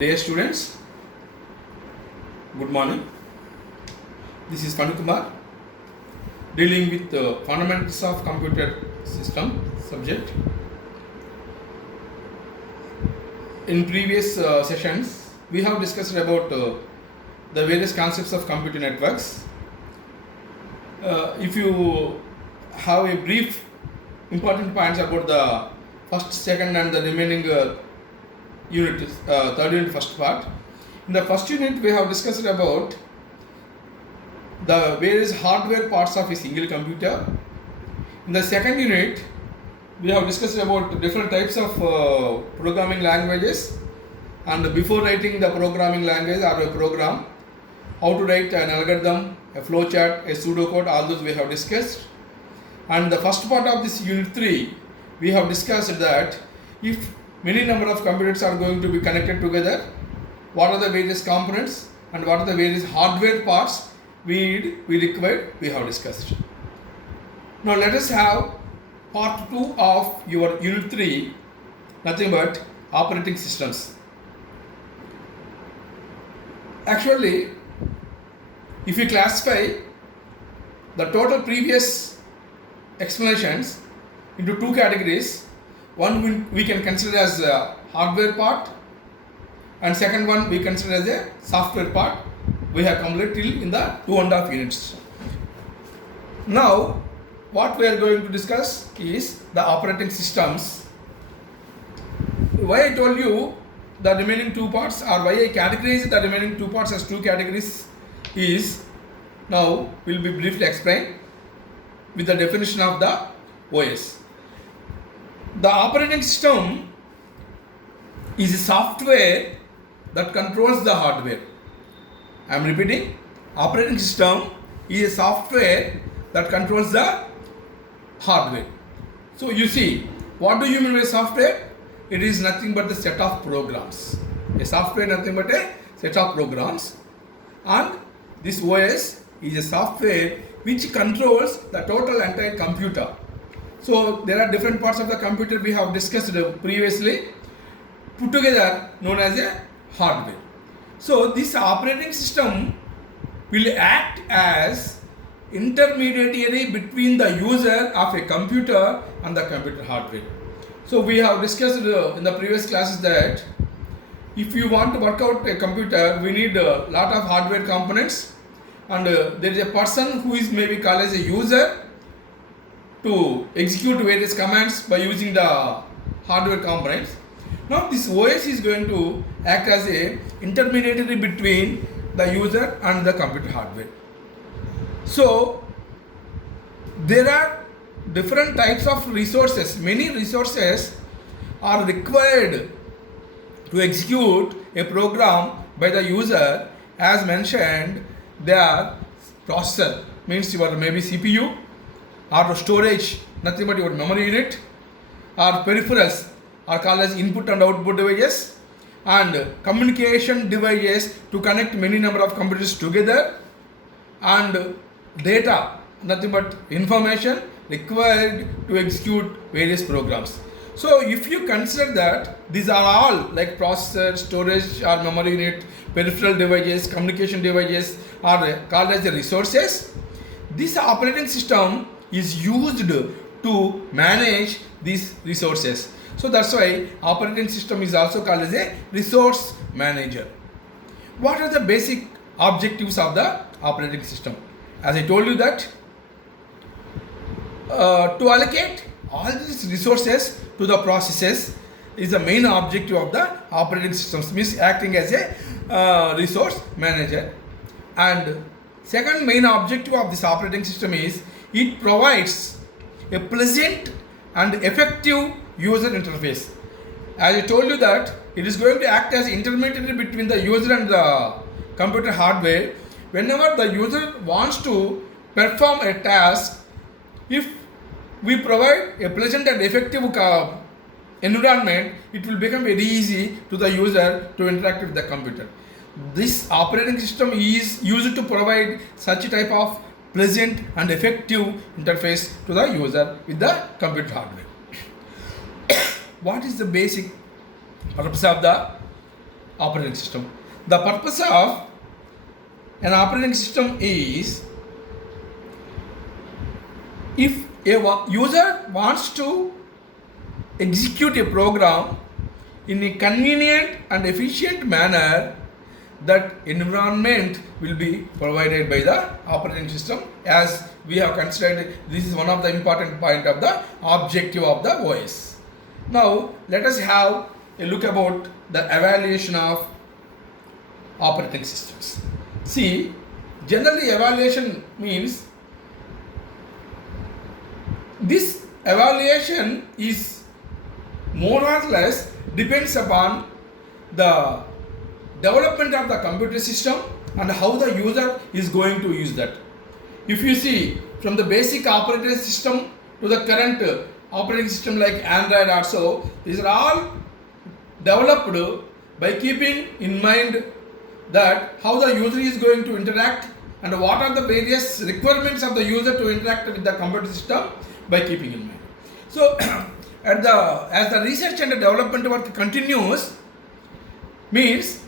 Dear students, good morning. This is Panu Kumar dealing with the fundamentals of computer system subject. In previous sessions, we have discussed about the various concepts of computer networks. If you have a brief important points about the first, second and the remaining unit, third unit, first part. In the first unit, we have discussed about the various hardware parts of a single computer. In the second unit, we have discussed about different types of programming languages, and before writing the programming language or a program, how to write an algorithm, a flowchart, a pseudocode, all those we have discussed. And the first part of this unit 3, we have discussed that if many number of computers are going to be connected together, what are the various components and what are the various hardware parts we require, we have discussed. Now let us have part 2 of your unit 3, nothing but operating systems. Actually, if you classify the total previous explanations into two categories, one we can consider as a hardware part, and second one we consider as a software part. We have completed till in the 2.5 units. Now, what we are going to discuss is the operating systems. Why I told you the remaining two parts, or why I categorize the remaining two parts as two categories, is now will be briefly explained with the definition of the OS. The operating system is a software that controls the hardware. I am repeating, operating system is a software that controls the hardware. So you see, what do you mean by software? It is nothing but the set of programs. A software nothing but a set of programs, and this OS is a software which controls the total entire computer. So there are different parts of the computer we have discussed previously, put together known as a hardware. So this operating system will act as intermediary between the user of a computer and the computer hardware. So we have discussed in the previous classes that if you want to work out a computer, we need a lot of hardware components, and there is a person who is maybe called as a user to execute various commands by using the hardware components. Now this OS is going to act as a intermediary between the user and the computer hardware. So there are different types of resources. Many resources are required to execute a program by the user. As mentioned, they are processor, means your maybe CPU, or storage, nothing but your memory unit, or peripherals are called as input and output devices, and communication devices to connect many number of computers together, and data, nothing but information required to execute various programs. So if you consider that these are all like processor, storage or memory unit, peripheral devices, communication devices are called as the resources, this operating system is used to manage these resources. So that's why operating system is also called as a resource manager. What are the basic objectives of the operating system? As I told you that to allocate all these resources to the processes is the main objective of the operating systems, means acting as a resource manager. And second main objective of this operating system is it provides a pleasant and effective user interface. As I told you that it is going to act as intermediary between the user and the computer hardware. Whenever the user wants to perform a task, if we provide a pleasant and effective environment, it will become very easy to the user to interact with the computer. This operating system is used to provide such type of pleasant and effective interface to the user with the computer hardware. What is the basic purpose of the operating system. The purpose of an operating system is, if a user wants to execute a program in a convenient and efficient manner, that environment will be provided by the operating system, as we have considered this is one of the important point of the objective of the OS. Now let us have a look about the evaluation of operating systems. See, generally evaluation means, this evaluation is more or less depends upon the development of the computer system and how the user is going to use that. If you see, from the basic operating system to the current operating system like Android also, these are all developed by keeping in mind that how the user is going to interact and what are the various requirements of the user to interact with the computer system, by keeping in mind. So as the research and the development work continues, means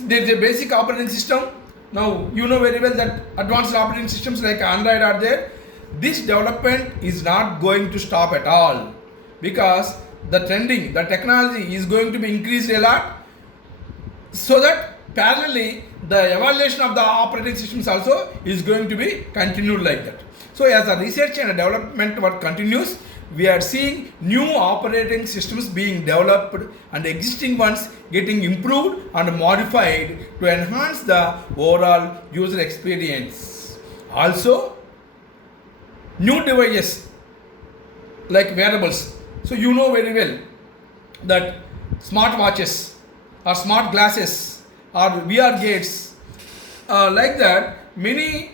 there is a basic operating system. Now you know very well that advanced operating systems like Android are there. This development is not going to stop at all, because the trending, the technology is going to be increased a lot, so that parallelly the evaluation of the operating systems also is going to be continued like that. So as the research and development work continues, we are seeing new operating systems being developed and existing ones getting improved and modified to enhance the overall user experience. Also, new devices like wearables. So you know very well that smart watches or smart glasses or VR gates, like that, many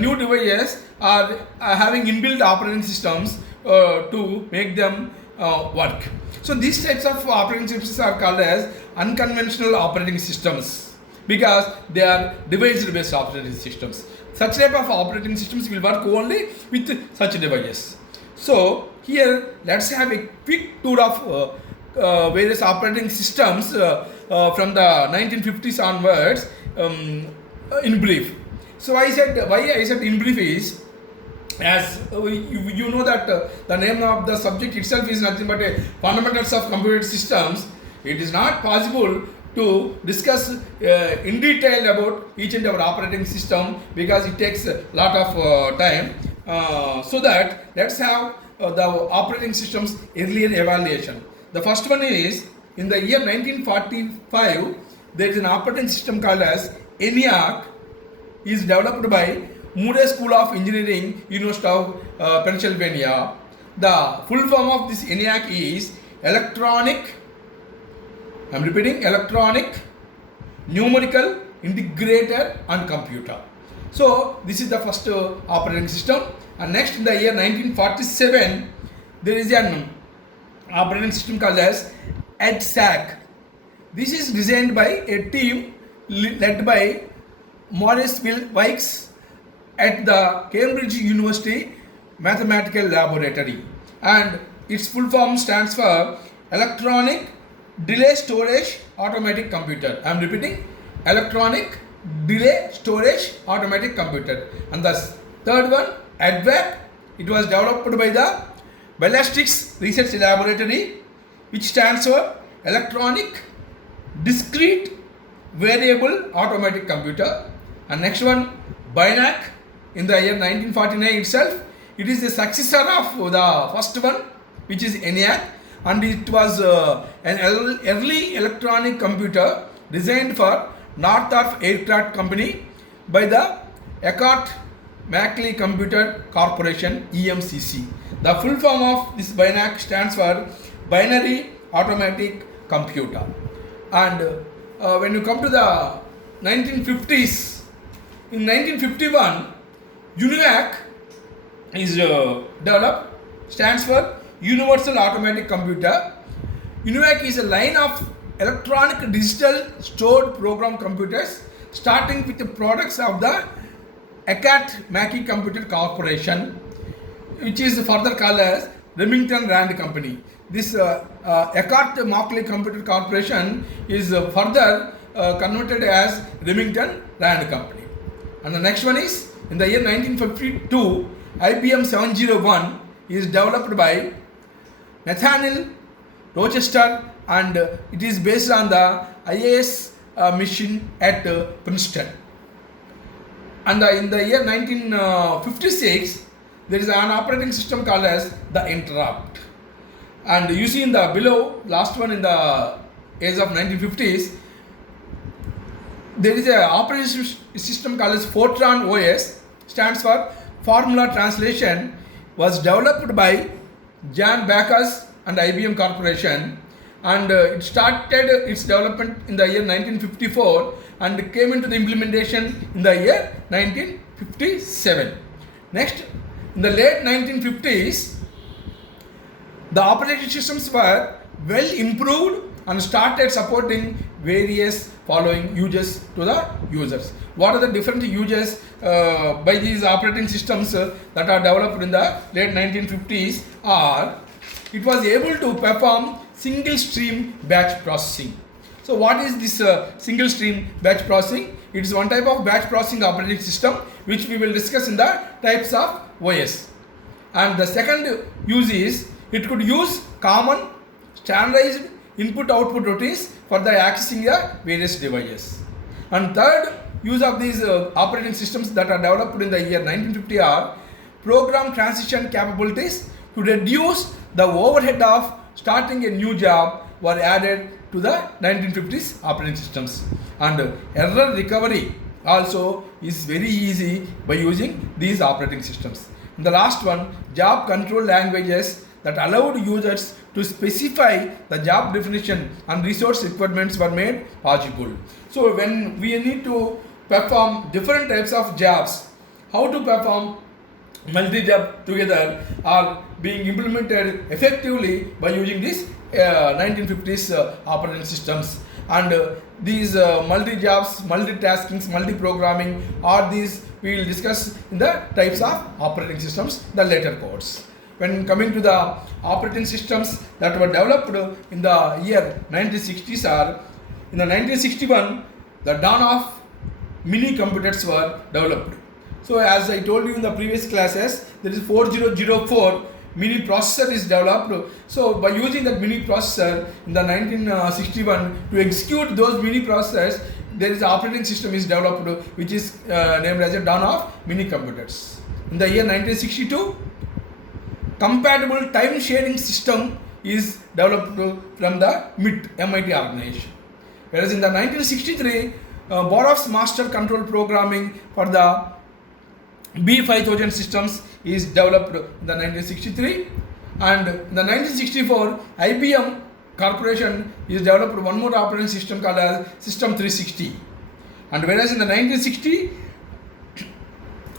new devices are having inbuilt operating systems to make them work. So these types of operating systems are called as unconventional operating systems, because they are device based operating systems. Such type of operating systems will work only with such devices. So here let's have a quick tour of various operating systems from the 1950s onwards, in brief. So why I said in brief is, as you know that the name of the subject itself is nothing but a fundamentals of computer systems. It is not possible to discuss in detail about each and every operating system, because it takes a lot of time. So that let's have the operating systems earlier evaluation. The first one is, in the year 1945, there is an operating system called as ENIAC, is developed by Moody School of Engineering, University of Pennsylvania. The full form of this ENIAC is Electronic Numerical Integrator and Computer. So this is the first operating system. And next, in the year 1947, there is an operating system called as EDSAC. This is designed by a team led by Maurice Wilkes at the Cambridge University Mathematical Laboratory, and its full form stands for Electronic Delay Storage Automatic Computer. I am repeating, Electronic Delay Storage Automatic Computer. And the third one, EDVAC, it was developed by the Ballistics Research Laboratory, which stands for Electronic Discrete Variable Automatic Computer. And next one, BINAC, in the year 1949 itself. It is the successor of the first one, which is ENIAC, and it was an early electronic computer designed for Northrop Aircraft Company by the Eckert-Mackley Computer Corporation, EMCC. The full form of this BINAC stands for Binary Automatic Computer. And when you come to the 1950s, in 1951, UNIVAC is developed, stands for Universal Automatic Computer. UNIVAC is a line of electronic digital stored program computers starting with the products of the Eckert-Mackley Computer Corporation, which is further called as Remington Rand Company. this Eckhart Markley Computer Corporation is further converted as Remington Rand Company. And the next one is in the year 1952, IBM 701 is developed by Nathaniel Rochester, and it is based on the IAS machine at Princeton. And in the year 1956, there is an operating system called as the Interrupt. And you see in the below, last one in the age of 1950s, there is an operating system called as Fortran OS, stands for Formula Translation, was developed by Jan Backus and IBM Corporation, and it started its development in the year 1954 and came into the implementation in the year 1957. Next, in the late 1950s, the operating systems were well improved and started supporting various following uses to the users. What are the different uses by these operating systems that are developed in the late 1950s? Are it was able to perform single stream batch processing. So what is this single stream batch processing? It is one type of batch processing operating system which we will discuss in the types of OS. And the second use is it could use common standardized input-output routines for the accessing the various devices. And third use of these operating systems that are developed in the year 1950 are program transition capabilities to reduce the overhead of starting a new job were added to the 1950s operating systems. And error recovery also is very easy by using these operating systems. And the last one, job control languages that allowed users to specify the job definition and resource requirements were made possible. So when we need to perform different types of jobs, how to perform multi-job together are being implemented effectively by using these 1950s operating systems. And these multi-jobs, multitaskings, multi-programming are these we will discuss in the types of operating systems, the later course. When coming to the operating systems that were developed in the year 1960s are, in the 1961, the dawn of mini computers were developed. So as I told you in the previous classes, there is 4004 mini processor is developed. So by using that mini processor in the 1961 to execute those mini processors, there is an operating system is developed which is named as a dawn of mini computers. In the year 1962, compatible time sharing system is developed from the MIT organization. Whereas in the 1963, Borov's master control programming for the B5000 systems is developed in the 1963, and in the 1964 IBM Corporation is developed one more operating system called as System 360. And whereas in the 1960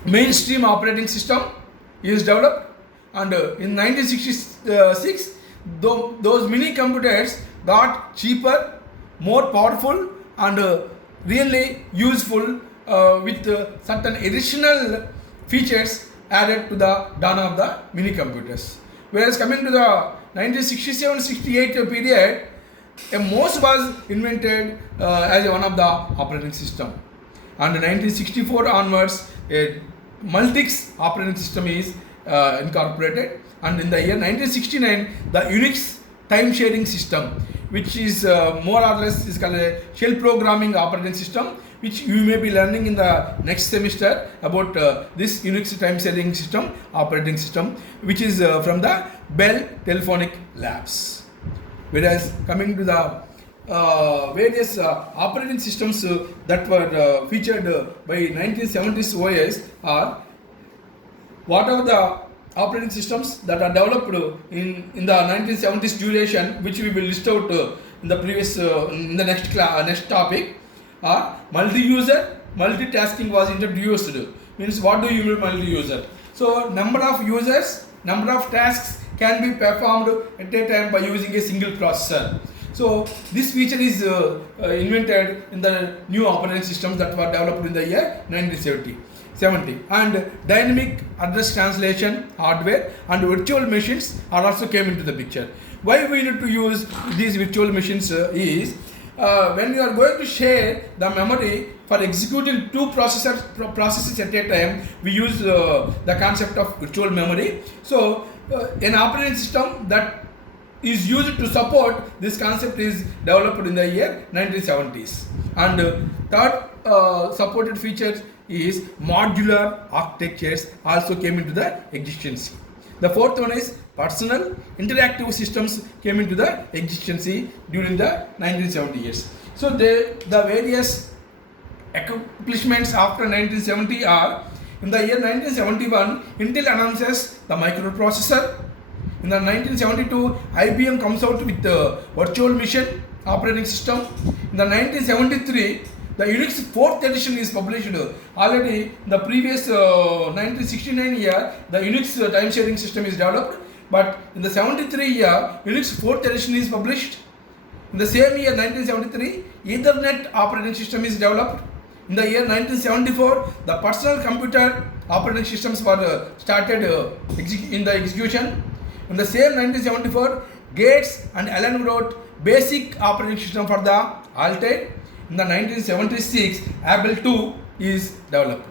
mainstream operating system is developed, and in 1966 those mini computers got cheaper, more powerful and really useful with certain additional features added to the dawn of the mini computers. Whereas coming to the 1967-68 period, a MOS was invented as one of the operating system. And 1964 onwards, a Multics operating system is incorporated. And in the year 1969, the Unix time sharing system, which is more or less is called a shell programming operating system, which you may be learning in the next semester about this Unix time sharing system operating system, which is from the Bell Telephonic Labs. Whereas coming to the various operating systems that were featured by 1970s OS are what are the operating systems that are developed in the 1970s duration, which we will list out in the previous in the next topic. Multi-user, multitasking was introduced. Means what do you mean multi-user? So number of users, number of tasks can be performed at a time by using a single processor. So this feature is invented in the new operating systems that were developed in the year 1970. 1970, and dynamic address translation hardware and virtual machines are also came into the picture. Why we need to use these virtual machines is when you are going to share the memory for executing two processes at a time, we use the concept of virtual memory. So an operating system that is used to support this concept is developed in the year 1970s. And third supported feature is modular architectures also came into the existence. The fourth one is personal interactive systems came into the existence during the 1970 years. So the various accomplishments after 1970 are: in the year 1971, Intel announces the microprocessor. In the 1972, IBM comes out with the virtual machine operating system. In the 1973, the Unix 4th edition is published. Already in the previous 1969 year, the Unix time sharing system is developed. But in the 73 year, Unix 4th edition is published. In the same year 1973, Ethernet operating system is developed. In the year 1974, the personal computer operating systems were started in the execution. In the same 1974, Gates and Allen wrote basic operating system for the Altair. In the 1976, Apple II is developed.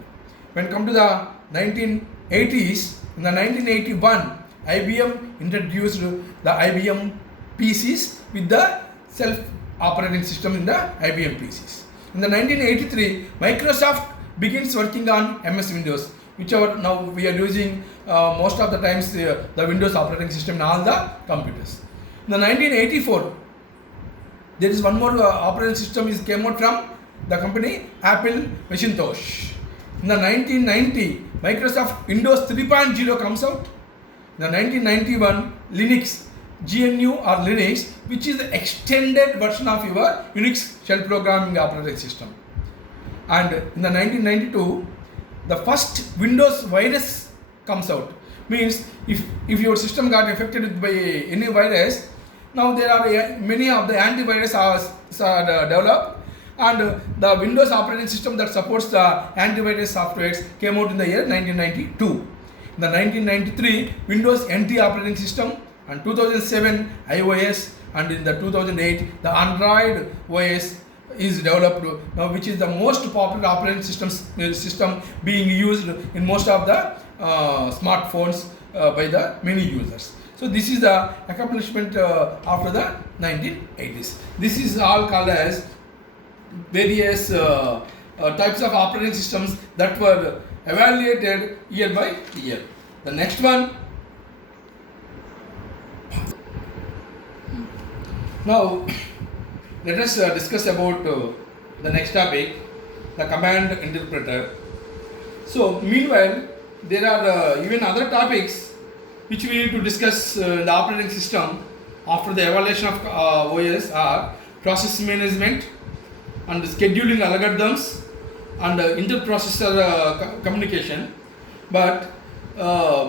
When come to the 1980s, in the 1981, IBM introduced the IBM PCs with the self-operating system in the IBM PCs. In the 1983, Microsoft begins working on MS Windows, whichever now we are using most of the times the Windows operating system in all the computers. In the 1984, there is one more operating system is came out from the company Apple Macintosh. In the 1990, Microsoft Windows 3.0 comes out. In the 1991, Linux, GNU or Linux, which is the extended version of your Unix shell programming operating system. And in the 1992, the first Windows virus comes out. Means if your system got affected by any virus, now there are many of the antivirus are developed, and the Windows operating system that supports the antivirus softwares came out in the year 1992. In the 1993, Windows NT operating system, and 2007 iOS, and in the 2008 the Android OS is developed now, which is the most popular operating system being used in most of the smartphones by the many users. So this is the accomplishment after the 1980s. This is all called as various types of operating systems that were evaluated year by year. The next one. Now let us discuss about the next topic, the command interpreter. So meanwhile, there are even other topics which we need to discuss in the operating system after the evaluation of OS are process management and scheduling algorithms and interprocessor communication. But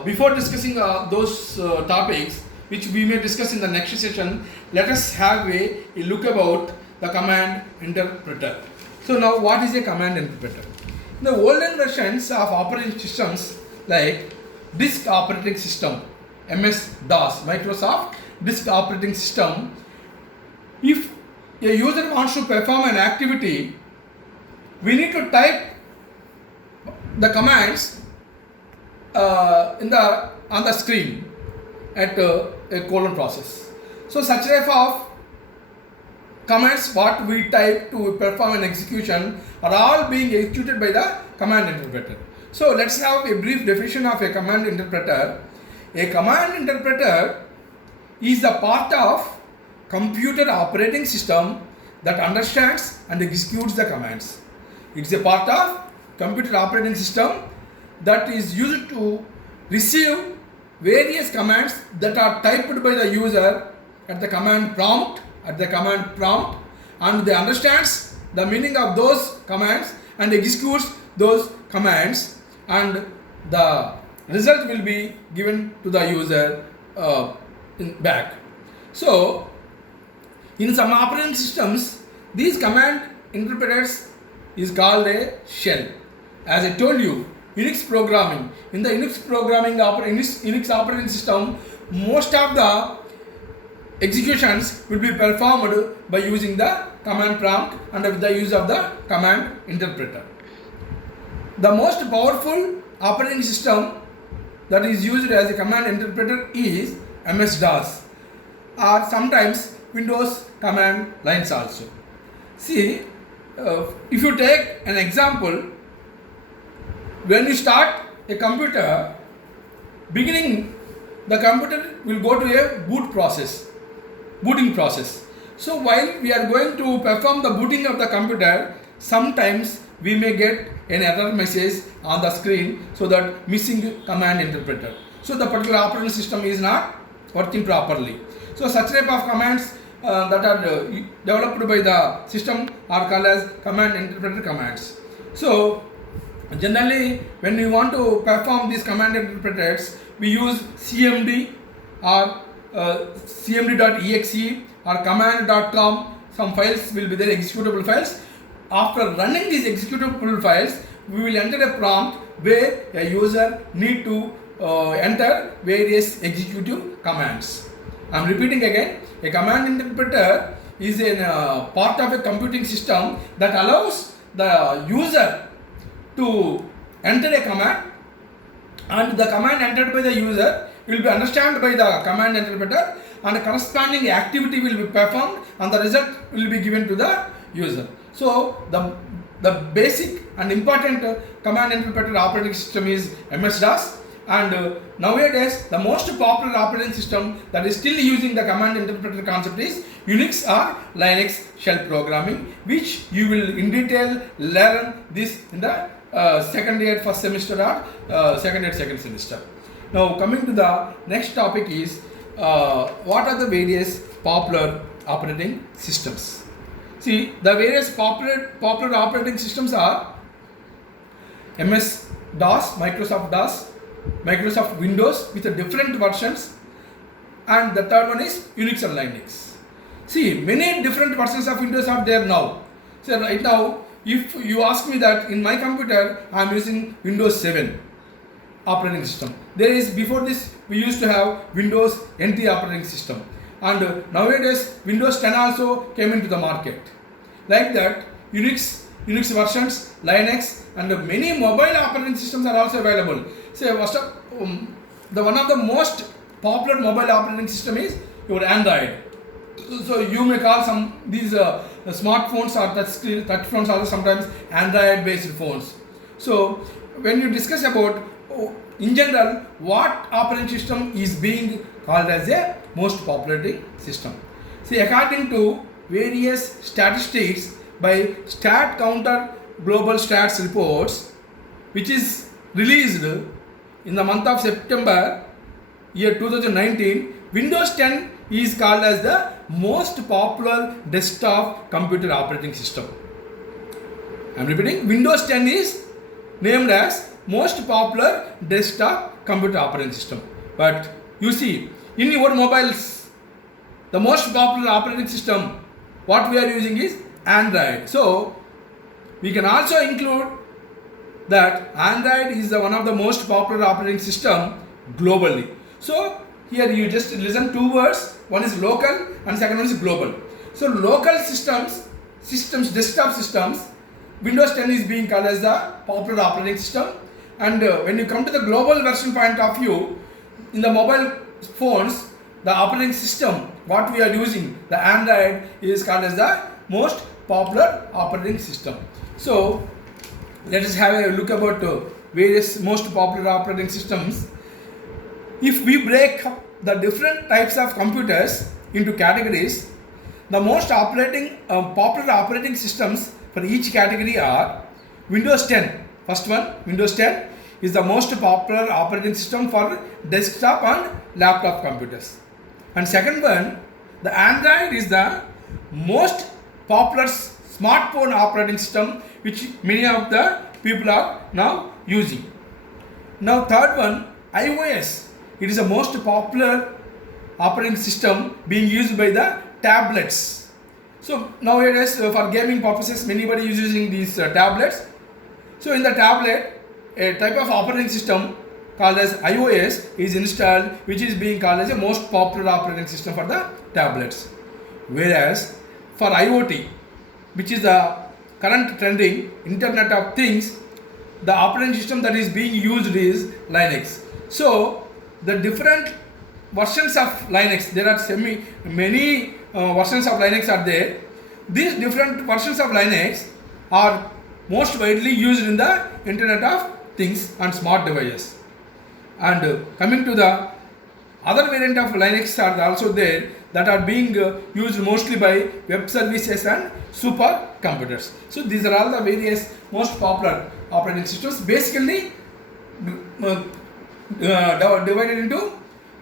before discussing those topics, which we may discuss in the next session, let us have a look about the command interpreter. So now, what is a command interpreter? In the olden versions of operating systems like disk operating system, MS-DOS, Microsoft disk operating system, if a user wants to perform an activity, we need to type the commands on the screen at a colon process. So such type of commands what we type to perform an execution are all being executed by the command interpreter. So let's have a brief definition of a command interpreter. A command interpreter is the part of computer operating system that understands and executes the commands. It's a part of computer operating system that is used to receive various commands that are typed by the user at the command prompt, and they understands the meaning of those commands and executes those commands, and the result will be given to the user back. So in some operating systems, these command interpreters is called a shell. As I told you, Unix programming. In the Unix programming, Unix operating system, most of the executions will be performed by using the command prompt and with the use of the command interpreter. The most powerful operating system that is used as a command interpreter is MS-DOS or sometimes Windows command lines also. See, if you take an example, when you start a computer, beginning the computer will go to a booting process. So while we are going to perform the booting of the computer, sometimes we may get an error message on the screen, so that missing command interpreter. So the particular operating system is not working properly. So such type of commands that are developed by the system are called as command interpreter commands. So generally when we want to perform these command interpreters, we use cmd or cmd.exe or command.com. Some files will be there, executable files. After running these executable files, we will enter a prompt where a user need to enter various executive commands. I am repeating again, a command interpreter is a part of a computing system that allows the user to enter a command, and the command entered by the user will be understood by the command interpreter, and corresponding activity will be performed and the result will be given to the user. So the basic and important command interpreter operating system is MS-DOS, and nowadays the most popular operating system that is still using the command interpreter concept is Unix or Linux shell programming, which you will in detail learn this in the second year first semester or second year second semester. Now coming to the next topic is what are the various popular operating systems. See, the various popular operating systems are MS-DOS, Microsoft DOS, Microsoft Windows with different versions, and the third one is Unix and Linux. See, many different versions of Windows are there now. So right now, if you ask me that in my computer I am using Windows 7 operating system. There is, before this we used to have Windows NT operating system, and nowadays Windows 10 also came into the market. Like that, Unix versions, Linux, and many mobile operating systems are also available. Say one of the most popular mobile operating system is your Android. So you may call some these smartphones or touch phones also sometimes Android based phones. So when you discuss about in general what operating system is being called as a most popular system. See, according to various statistics by StatCounter Global Stats reports, which is released in the month of September year 2019, Windows 10 is called as the most popular desktop computer operating system. I am repeating, Windows 10 is named as most popular desktop computer operating system. But you see, in your mobiles, the most popular operating system what we are using is Android. So we can also include that Android is one of the most popular operating system globally. So here you just listen two words, one is local and second one is global. So local systems, desktop systems, Windows 10 is being called as the popular operating system, and when you come to the global version point of view, in the mobile phones, the operating system what we are using, the Android, is called as the most popular operating system. So let us have a look about various most popular operating systems. If we break up the different types of computers into categories, the most popular operating systems for each category are Windows 10. First one, Windows 10 is the most popular operating system for desktop and laptop computers. And second one, the Android is the most popular smartphone operating system which many of the people are now using. Now third one, iOS. It is the most popular operating system being used by the tablets. So nowadays for gaming purposes, anybody is using these tablets. So in the tablet, a type of operating system called as iOS is installed, which is being called as the most popular operating system for the tablets. Whereas for IoT, which is the current trending Internet of Things, the operating system that is being used is Linux. So the different versions of Linux, there are many versions of Linux are there. These different versions of Linux are most widely used in the Internet of Things and smart devices. And coming to the other variant of Linux are also there that are being used mostly by web services and supercomputers. So these are all the various most popular operating systems, basically divided into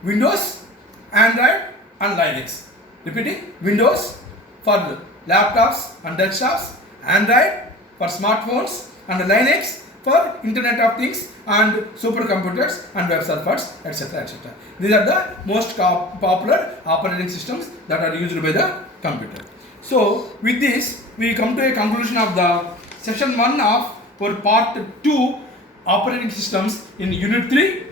Windows, Android and Linux. Repeating, Windows for laptops and desktops, Android for smartphones and Linux for Internet of Things and supercomputers and web servers, etc. etc. These are the most popular operating systems that are used by the computer. So with this we come to a conclusion of the session 1 of for part 2 operating systems in unit 3,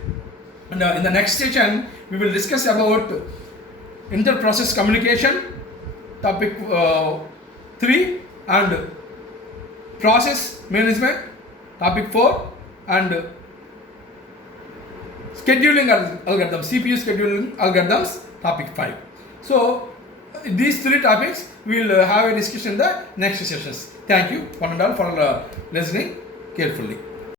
and in the next session we will discuss about inter-process communication, topic 3, and process management, topic 4, and scheduling algorithms, CPU scheduling algorithms, topic 5. So these 3 topics we will have a discussion in the next sessions. Thank you one and all for listening carefully.